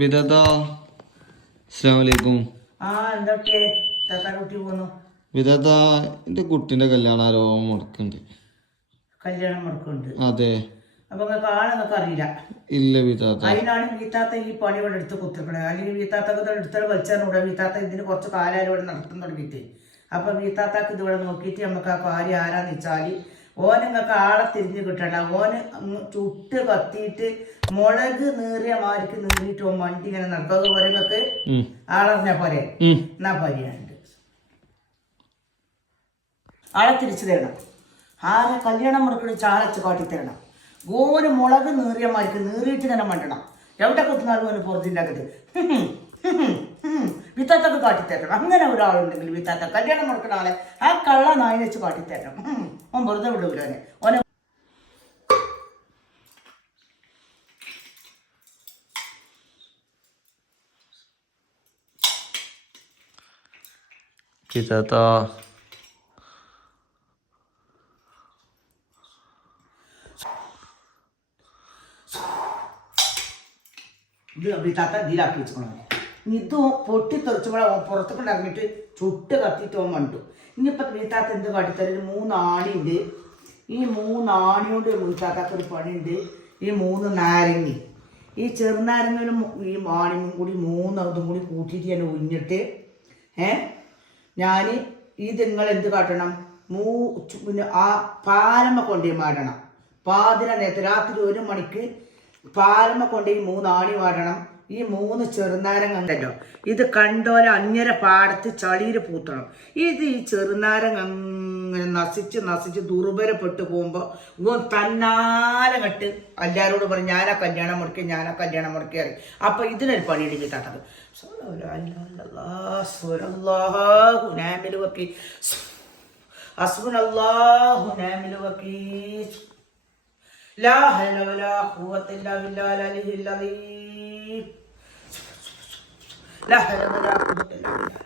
വിധാത അസ്സലാമലൈക്കും. വിധാത എന്റെ കുട്ടിന്റെ കല്യാണം ആരോ മുടക്കുന്നുണ്ട്. കല്യാണം മുടക്കുന്നുണ്ട്? അതെ. അപ്പൊ നിങ്ങൾക്ക് ആളെന്നൊക്കെ അറിയില്ല? ഇല്ല വിധാത. അതിനാണ് വീത്താത്ത ഈ പണി ഇവിടെ എടുത്ത് കുത്തിരിക്കണേ. അല്ലെങ്കിൽ വീത്താത്തൊക്കെ എടുത്താൽ വലിച്ചാൽ വീത്താത്ത ഇതിന് കുറച്ച് കാലം ഇവിടെ നടത്താൻ തുടങ്ങിയിട്ട്. അപ്പൊ വീത്താത്താക്ക് ഇതിവിടെ നോക്കിയിട്ട് നമുക്ക് ആ കാര്യം ആരാന്ന് വെച്ചാൽ ഓന് നിങ്ങൾക്ക് ആളെ തിരിഞ്ഞ് കിട്ടണ്ട. ഓന് ചുട്ട് കത്തിയിട്ട് മുളക് നീറിയ മാരിക്ക് നീറിയിട്ട് ഓൻ വണ്ടി ഇങ്ങനെ നടക്കുക. പോലെ നിങ്ങൾക്ക് ആളറിഞ്ഞ പോലെ എന്നാ പരിയുണ്ട്. ആളെ തിരിച്ചു തരണം. ആരെ കല്യാണം മുടക്കണ ചാളച്ച് കാട്ടിത്തരണം. ഓന് മുളക് നീറിയ മാരിക്ക് നീറിയിട്ട് തന്നെ മണ്ടണം. എവിടെ കുത്തുന്നാലും ഓന് പുറത്തില്ലാക്കത് വിത്താത്തൊക്കെ കാട്ടിത്തരണം. അങ്ങനെ ഒരാളുണ്ടെങ്കിൽ വിത്താത്ത കല്യാണം മുടക്കണ ആളെ ആ കള്ള നായി വെച്ച് കാട്ടിത്തരണം. ഓൻ വെറുതെ വിടൂലോനെ. ഓനെ വിധാത ഇത് വിത്താത്ത ഇതിലാക്കി വെച്ചോളാം. ഇത് പൊട്ടിത്തെറിച്ചുമ്പോൾ പുറത്തേക്കൊണ്ട് ഇറങ്ങിയിട്ട് ചുട്ട് കത്തിയിട്ട് ഓൻ മണ്ടു. ഇനിയിപ്പോൾ വീത്താത്ത എന്ത് കാട്ടിത്തരും? 3 ആണിയുണ്ട്. ഈ 3 ആണിയോട് വീത്താത്താക്ക് ഒരു പണിയുണ്ട്. ഈ 3 നാരങ്ങി, ഈ ചെറുനാരങ്ങനും ഈ ആണിയും കൂടി 3 അതും കൂടി കൂട്ടിയിട്ട് ഞാൻ ഉഞ്ഞിട്ട് ഞാൻ ഇത് നിങ്ങൾ എന്ത് കാട്ടണം? പിന്നെ ആ പാലമ്മ കൊണ്ടേ മാടണം. പാതിര നേരത്തെ രാത്രി 1 മണിക്ക് പാലമ്മ കൊണ്ടേ 3 ആണി വാടണം. ഈ 3 ചെറുനാരങ്ങ ഉണ്ടല്ലോ, ഇത് കണ്ടോലെ അഞ്ഞര പാടത്ത് ചളിയിൽ പൂത്തണം. ഇത് ഈ ചെറുനാരങ്ങ അങ്ങനെ നശിച്ച് ദുർബലപ്പെട്ട് പോകുമ്പോൾ ഇവൻ തന്നാലെ കെട്ട് എല്ലാവരോടും പറയും ഞാനാ കല്യാണം മുടക്കി അറിയും. അപ്പൊ ഇതിനൊരു പണിയുടെ വീട്ടാത്തത് لا حول ولا قوة إلا بالله العلي العظيم. لا حول ولا قوة إلا بالله.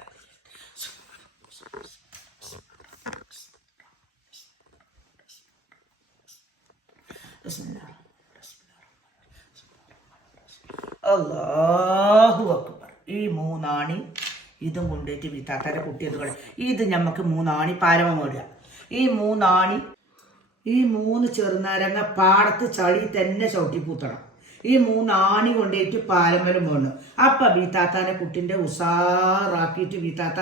بسم الله. അല്ലാഹു അക്ബർ. ഈ 3 ആണി ഇതും കൊണ്ടിട്ട് വിത്താത്താരെ കുട്ടിയത് കളി. ഇത് ഞമ്മക്ക് 3 ആണി പാരമ മേടുക. ഈ 3 ആണി ഈ 3 ചെറുനാരങ്ങ പാടത്ത് ചളി തന്നെ ചവിട്ടിപ്പൂത്തണം. ഈ 3 ആണി കൊണ്ടേറ്റ് പാലമലും വേണം. അപ്പം വീത്താത്താനെ കുട്ടിൻ്റെ ഉഷാറാക്കിയിട്ട് വീത്താത്ത